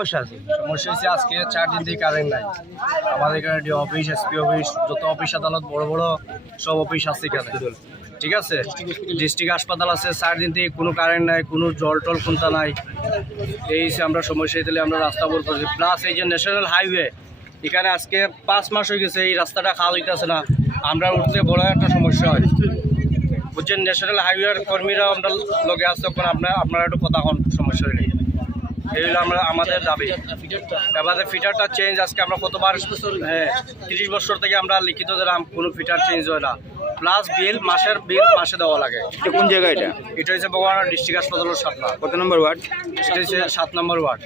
সমস্যা আছে? সমস্যা হচ্ছে আজকে 4 দিন থেকে কারেন্ট নাই। আমাদের এখানে ডি অফিস, এসপি অফিস, যত অফিস আদালত বড় বড় সব অফিস আছে এখানে, ঠিক আছে। ডিস্ট্রিক্ট হাসপাতাল আছে, 4 দিন থেকে কোনো কারেন্ট নাই, কোনো জল টল কোনটা নাই। এই হিসেবে আমরা সমস্যা দিলে আমরা রাস্তা বন্ধ করছি। প্লাস এই যে ন্যাশনাল হাইওয়ে, এখানে আজকে 5 মাস হয়ে গেছে এই রাস্তাটা খাল হইতেছে না। আমরা উঠতে বড় একটা সমস্যা হয়, বুঝছেন। ন্যাশনাল হাইওয়ের কর্মীরা আমরা লগে আসছে, তখন আপনারা একটু কথা হন সমস্যা হইলে। এই হলো আমাদের দাবি। এবারে ফিটারটা চেঞ্জ, আজকে আমরা কতবার, হ্যাঁ 30 বছর থেকে আমরা লিখিত দিলাম, কোনো ফিটার চেঞ্জ হয় না। প্লাস বিল, মাসের বিল মাসে দেওয়া লাগে। কোন জায়গা এটা? এটা হচ্ছে ভগবান ডিস্ট্রিক্ট হাসপাতালের 7 নম্বর। কত নম্বর ওয়ার্ড? এটা হচ্ছে 7 নম্বর ওয়ার্ড।